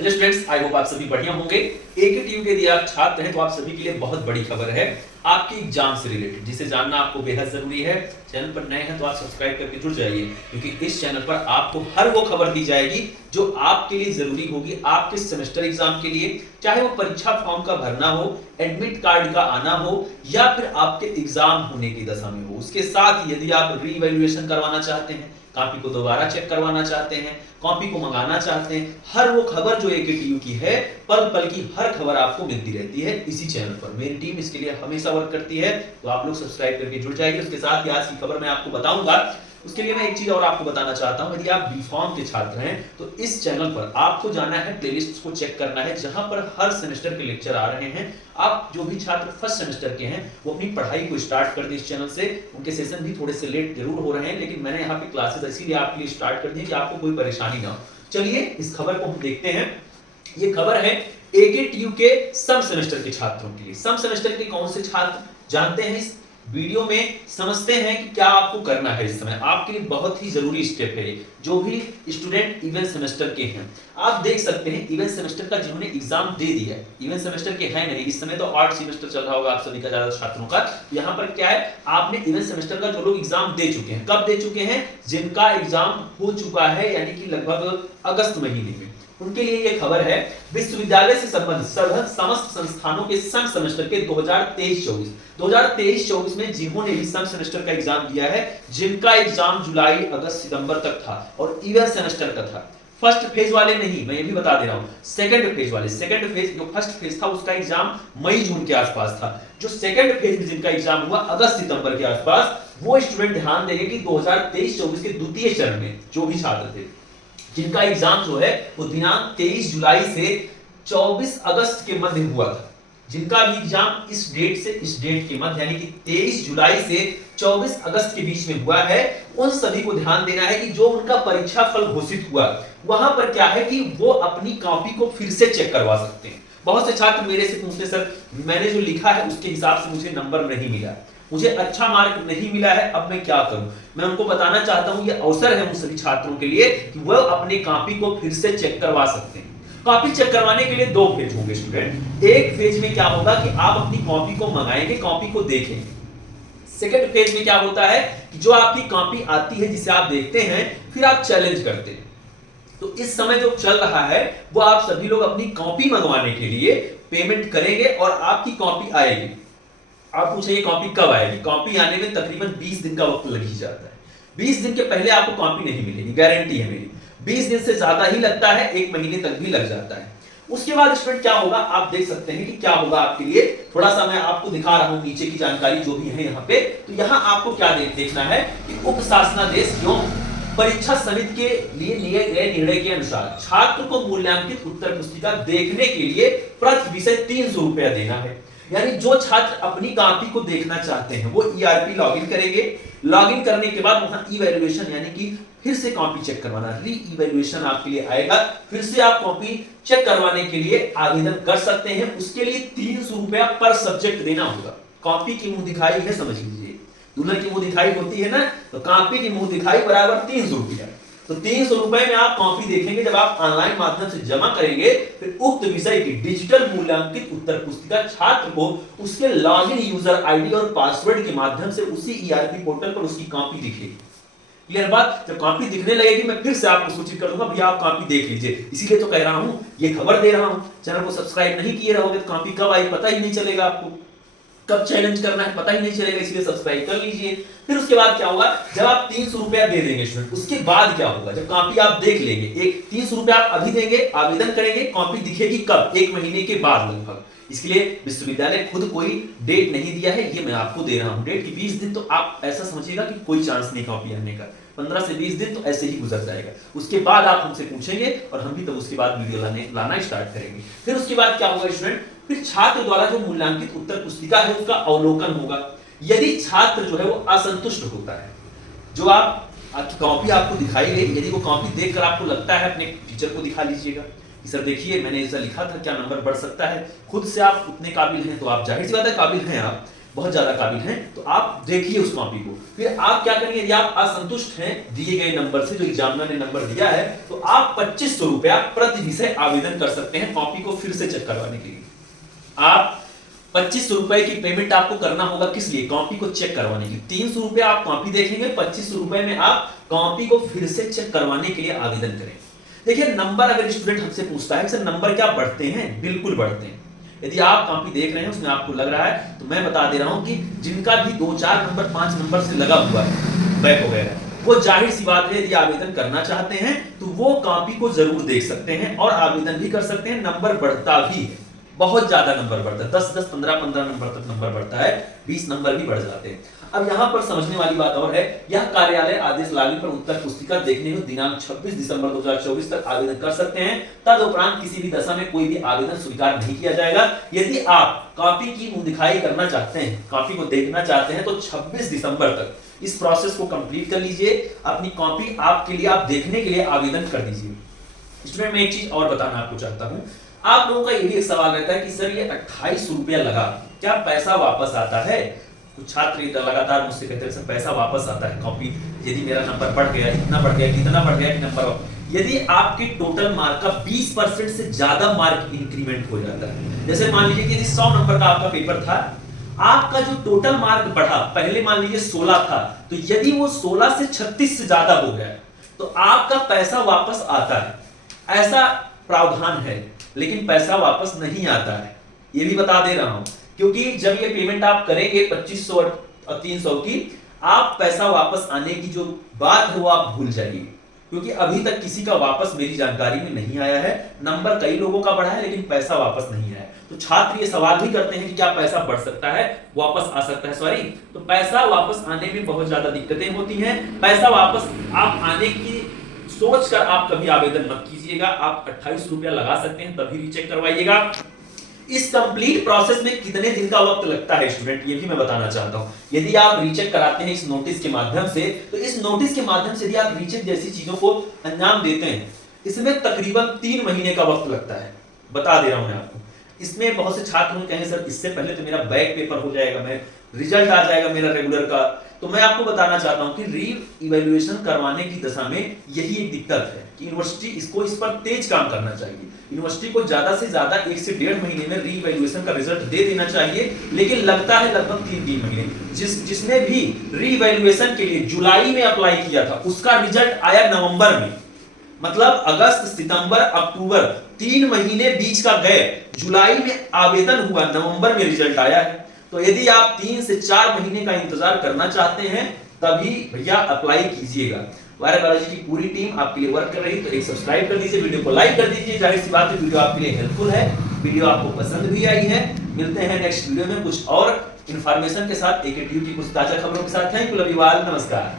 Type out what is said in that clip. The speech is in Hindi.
हेलो स्टूडेंट्स, आई होप आप सभी बढ़िया होंगे। एकेटीयू के यदि आप छात्र हैं तो आप सभी के लिए बहुत बड़ी खबर है आपके एग्जाम से रिलेटेड, जिसे जानना आपको बेहद जरूरी है। चैनल पर नए हैं तो आप सब्सक्राइब करके जुड़ जाइए, क्योंकि इस चैनल पर आपको हर वो खबर दी जाएगी जो आपके लिए जरूरी होगी आपके सेमेस्टर एग्जाम के लिए, चाहे वो परीक्षा फॉर्म का भरना हो, एडमिट कार्ड का आना हो या फिर आपके एग्जाम होने की दशा में हो। उसके साथ यदि आप रीवैल्यूएशन करवाना चाहते हैं, कॉपी को दोबारा चेक करवाना चाहते हैं, कॉपी को मंगाना चाहते हैं, हर वो खबर जो एकेटीयू की है, पल पल की हर खबर आपको मिलती रहती है इसी चैनल पर। मेरी टीम इसके लिए हमेशा वर्क करती है, तो आप लोग सब्सक्राइब करके जुड़ जाइए। उसके साथ ही आज की खबर मैं आपको बताऊंगा। उसके लिए मैं एक चीज और आपको बताना चाहता हूं, यदि आप बीफॉर्म के छात्र हैं तो इस चैनल पर आपको जाना है, प्लेलिस्ट को चेक करना है, जहां पर हर सेमेस्टर के लेक्चर आ रहे हैं। आप जो भी छात्र फर्स्ट सेमेस्टर के हैं वो अपनी पढ़ाई को स्टार्ट कर दें इस चैनल से। उनके सेशन भी थोड़े से लेट जरूर हो रहे हैं, लेकिन मैंने यहाँ पे क्लासेस इसीलिए आपके लिए स्टार्ट कर दी कि आपको कोई परेशानी ना हो। चलिए इस खबर को हम देखते हैं। ये खबर है एकेटीयू के सब सेमेस्टर के छात्रों के लिए। सब सेमेस्टर के कौन से छात्र जानते हैं, इस वीडियो में समझते हैं कि क्या आपको करना है। इस समय आपके लिए बहुत ही जरूरी स्टेप है। जो भी स्टूडेंट इवन सेमेस्टर के हैं, आप देख सकते हैं इवन सेमेस्टर का जिन्होंने एग्जाम दे दिया है, इवन सेमेस्टर के हैं नहीं, इस समय तो 8 सेमेस्टर चल रहा होगा आप सभी का, ज्यादा छात्रों का। यहाँ पर क्या है, आपने इवन सेमेस्टर का जो लोग एग्जाम दे चुके हैं, कब दे चुके हैं, जिनका एग्जाम हो चुका है यानी कि लगभग अगस्त महीने में, उनके लिए यह खबर है। विश्वविद्यालय से संबंधित समस्त संस्थानों के सम सेमेस्टर के 2023-24 में जिन्होंने भी सम सेमेस्टर का एग्जाम दिया है, जिनका एग्जाम जुलाई, अगस्त, सितंबर तक था और इवन सेमेस्टर का था, फर्स्ट फेज वाले नहीं, मैं ये भी बता दे रहा हूं, सेकंड फेज वाले। सेकंड फेज, जो फर्स्ट फेज था उसका एग्जाम मई जून के आसपास था, जो सेकंड फेज में जिनका एग्जाम हुआ अगस्त सितंबर के आसपास, वो स्टूडेंट ध्यान देंगे कि 2023-24 के द्वितीय चरण में जो भी छात्र थे, जिनका एग्जाम जो है वो दिनांक 23 जुलाई से 24 अगस्त के मध्य हुआ था, जिनका भी एग्जाम इस डेट से इस डेट के मध्य यानी कि 23 जुलाई से 24 अगस्त के बीच में हुआ है, उन सभी को ध्यान देना है कि जो उनका परीक्षा फल घोषित हुआ वहां पर क्या है कि वो अपनी कॉपी को फिर से चेक करवा सकते हैं। बहुत से छात्र मेरे से पूछते, सर मैंने जो लिखा है उसके हिसाब से मुझे नंबर नहीं मिला, मुझे अच्छा मार्क नहीं मिला है, अब मैं क्या करूं। मैं उनको बताना चाहता हूं, यह अवसर है उन सभी छात्रों के लिए कि वह अपनी कॉपी को फिर से चेक करवा सकते हैं। कॉपी चेक करवाने के लिए 2 फेज होंगे स्टूडेंट। एक फेज में क्या होगा कि आप अपनी कॉपी को मंगाएंगे, कॉपी को देखेंगे। सेकंड फेज में क्या होता है कि जो आपकी कॉपी आती है, जिसे आप देखते हैं, फिर आप चैलेंज करते हैं। तो इस समय जो चल रहा है वो आप सभी लोग अपनी कॉपी मंगवाने के लिए पेमेंट करेंगे और आपकी कॉपी आएगी। आप पूछेंगे कॉपी कब आएगी? कॉपी आने में तकरीबन 20 दिन का वक्त लग ही जाता है। 20 दिन के पहले आपको कॉपी नहीं मिलेगी, गारंटी है मेरी। 20 दिन से ज्यादा ही लगता है, 1 महीने तक भी लग जाता है। उसके बाद स्टूडेंट क्या होगा, आप देख सकते हैं कि क्या होगा आपके लिए। थोड़ा सा मैं आपको दिखा रहा हूं नीचे की जानकारी जो भी है यहाँ पे। तो यहाँ आपको क्या देखना है कि उप शासनादेश एवं परीक्षा समिति के लिए लिए गए निर्णय के अनुसार छात्र को मूल्यांकित उत्तर पुस्तिका देखने के लिए प्रति विषय 300 रुपया देना है। यानी जो छात्र अपनी कॉपी को देखना चाहते हैं वो ईआरपी लॉगिन करेंगे। लॉगिन करने के बाद वहां इवैल्यूएशन यानी कि फिर से कॉपी चेक करवाना, री इवैल्यूएशन आपके लिए आएगा। फिर से आप कॉपी चेक करवाने के लिए आवेदन कर सकते हैं। उसके लिए 300 रुपया पर सब्जेक्ट देना होगा। कॉपी की मुंह दिखाई है, समझ लीजिए, दुल्हन की मुंह दिखाई होती है ना, तो कॉपी की मुंह दिखाई बराबर 300 रुपया। तो 300 रुपए में आप कॉपी देखेंगे। जब आप ऑनलाइन माध्यम से जमा करेंगे, फिर उक्त विषय की डिजिटल मूल्यांकित उत्तर पुस्तिका छात्र को उसके लॉगिन यूजर आईडी और पासवर्ड के माध्यम से उसी ईआरपी पोर्टल पर उसकी कॉपी दिखेगी। क्लियर बात? जब कॉपी दिखने लगेगी मैं फिर से आपको सूचित कर दूंगा, भैया आप कॉपी देख लीजिए। इसीलिए तो कह रहा हूं, ये खबर दे रहा हूं। चैनल को सब्सक्राइब नहीं किए रहोगे तो कॉपी कब आई पता ही नहीं चलेगा, आपको कब चैलेंज करना है पता ही नहीं चलेगा, इसलिए सब्सक्राइब कर लीजिए। फिर उसके बाद क्या होगा, जब आप 300 रुपया दे देंगे स्टूडेंट, उसके बाद क्या होगा, जब कॉपी आप देख लेंगे, एक 300 रुपया आप अभी देंगे, आवेदन करेंगे, कॉपी दिखेगी कब, 1 महीने के बाद लगभग। इसके लिए विश्वविद्यालय खुद कोई डेट नहीं दिया है, ये मैं आपको दे रहा हूं डेट की 20 दिन। तो आप ऐसा समझिएगा कि कोई चांस नहीं कॉपी आने का। 15 से 20 दिन तो ऐसे ही गुजर जाएगा। उसके बाद आप हमसे पूछेंगे और हम भी तब उसके बाद वीडियो लाना स्टार्ट करेंगे। फिर उसके बाद क्या होगा स्टूडेंट, फिर छात्र द्वारा जो मूल्यांकित उत्तर पुस्तिका है उसका अवलोकन होगा। यदि छात्र जो है वो असंतुष्ट होता है, जो आपकी कॉपी आपको दिखाई गई, यदि वो कॉपी देखकर आपको लगता है, अपने टीचर को दिखा लीजिएगा कि सर देखिए मैंने ऐसा लिखा था, क्या नंबर बढ़ सकता है। खुद से आप उतने काबिल हैं तो आप जाहिर सी बात है काबिल हैं आप, बहुत ज्यादा काबिल हैं, तो आप देखिए उस कॉपी को। फिर आप क्या करेंगे, यदि आप असंतुष्ट हैं दिए गए नंबर से, जो एग्जामिनर ने नंबर दिया है, तो आप 2500 रुपया प्रति विषय आवेदन कर सकते हैं कॉपी को फिर से चेक करवाने के लिए। आप 2500 रुपए की पेमेंट आपको करना होगा, किस लिए? कॉपी को चेक करवाने के लिए। 300 रुपया आप कॉपी देखेंगे, 2500 रुपए में आप कॉपी को फिर से चेक करवाने के लिए आवेदन करें। देखिए, नंबर अगर स्टूडेंट हमसे पूछता है सर नंबर क्या बढ़ते हैं, बिल्कुल बढ़ते हैं। यदि आप कॉपी देख रहे हैं उसमें आपको लग रहा है, तो मैं बता दे रहा हूं कि जिनका भी 2-4 नंबर 5 नंबर से लगा हुआ है बैक वगैरह, वो जाहिर सी बात है यदि आवेदन करना चाहते हैं तो वो कॉपी को जरूर देख सकते हैं और आवेदन भी कर सकते हैं। नंबर बढ़ता भी है, बहुत ज्यादा नंबर बढ़ता है, 10-10, 15-15 नंबर तक नंबर बढ़ता है, 20 नंबर भी बढ़ जाते हैं। अब यहाँ पर समझने वाली बात और है, यह कार्यालय आदेश लागू पर उत्तर पुस्तिका देखने हेतु दिनांक 26 दिसंबर 2024 तक आवेदन कर सकते हैं। तदुपरांत किसी भी दशा में कोई भी आवेदन स्वीकार नहीं किया जाएगा। यदि आप कॉपी की मुंह दिखाई करना चाहते हैं, कॉपी को देखना चाहते हैं, तो 26 दिसंबर तक इस प्रोसेस को कंप्लीट कर लीजिए। अपनी कॉपी आपके लिए, आप देखने के लिए आवेदन कर दीजिए। स्टूडेंट, मैं एक चीज और बताना आपको चाहता हूं। आप लोगों का ये भी एक सवाल रहता है कि सर ये 2800 रुपया लगा, क्या पैसा वापस आता है? कुछ छात्र लगातार मुझसे कहते हैं सर पैसा वापस आता है कॉपी, यदि मेरा नंबर बढ़ गया, इतना बढ़ गया, कितना बढ़ गया कि नंबर। यदि आपके टोटल मार्क का 20% से ज्यादा मार्क इंक्रीमेंट हो जाता है, जैसे मान लीजिए कि यदि 100 नंबर का आपका पेपर था, आपका जो टोटल मार्क बढ़ा, पहले मान लीजिए 16 था, तो यदि वो 16 से 36 से ज्यादा हो गया तो आपका पैसा वापस आता है। ऐसा प्रावधान है, लेकिन पैसा वापस नहीं आता है, ये भी बता दे रहा हूं। क्योंकि जब ये पेमेंट आप करेंगे 2500 और 300 की, आप पैसा वापस आने की जो बात है वो आप भूल जाइए, क्योंकि अभी तक किसी का वापस मेरी जानकारी में नहीं आया है। नंबर कई लोगों का बढ़ा है लेकिन पैसा वापस नहीं आया। तो छात्र ये सवाल भी करते हैं कि क्या पैसा बढ़ सकता है, वापस आ सकता है? सॉरी, तो पैसा वापस आने में बहुत ज्यादा दिक्कतें होती हैं। पैसा वापस आप आने की सोचकर आप कभी आवेदन मत कीजिएगा। आप 28 रुपया लगा सकते हैं, तभी रीचेक करवाइएगा। इस कंप्लीट प्रोसेस में कितने दिन का वक्त लगता है स्टूडेंट, ये भी मैं बताना चाहता हूं। यदि आप रीचेक कराते हैं इस नोटिस के माध्यम से, तो इस नोटिस के माध्यम से यदि आप रीचेक जैसी चीजों को अंजाम देते हैं, इसमें तकरीबन 3 महीने का वक्त लगता है, बता दे रहा हूं मैं आपको। इसमें बहुत से छात्र कहेंगे सर इससे पहले तो मेरा बैक पेपर हो जाएगा, मैं रिजल्ट आ जाएगा मेरा रेगुलर का। तो मैं आपको बताना चाहता हूं कि री इवैल्यूएशन करवाने की दशा में यही एक दिक्कत है कि यूनिवर्सिटी इस पर तेज काम करना चाहिए। यूनिवर्सिटी को ज्यादा से ज्यादा 1 से 1.5 महीने में री इवैल्यूएशन का रिजल्ट दे देना चाहिए, लेकिन लगता है लगभग 3 महीने। जिसने भी री इवैल्यूएशन के लिए जुलाई में अप्लाई किया था, उसका रिजल्ट आया नवंबर में। मतलब अगस्त, सितंबर, अक्टूबर 3 महीने बीच का गए। जुलाई में आवेदन हुआ, नवंबर में रिजल्ट आया है। तो यदि आप 3 से 4 महीने का इंतजार करना चाहते हैं, तभी भैया अप्लाई कीजिएगा। वायरल बायोलॉजी की पूरी टीम आपके लिए वर्क कर रही है, तो एक सब्सक्राइब कर दीजिए, वीडियो को लाइक कर दीजिए। जाहिर सी बात है वीडियो आपके लिए हेल्पफुल है, वीडियो आपको पसंद भी आई है। मिलते हैं नेक्स्ट वीडियो में कुछ और इंफॉर्मेशन के साथ, एक की कुछ ताजा खबरों के साथ। Thank you, love you all, नमस्कार।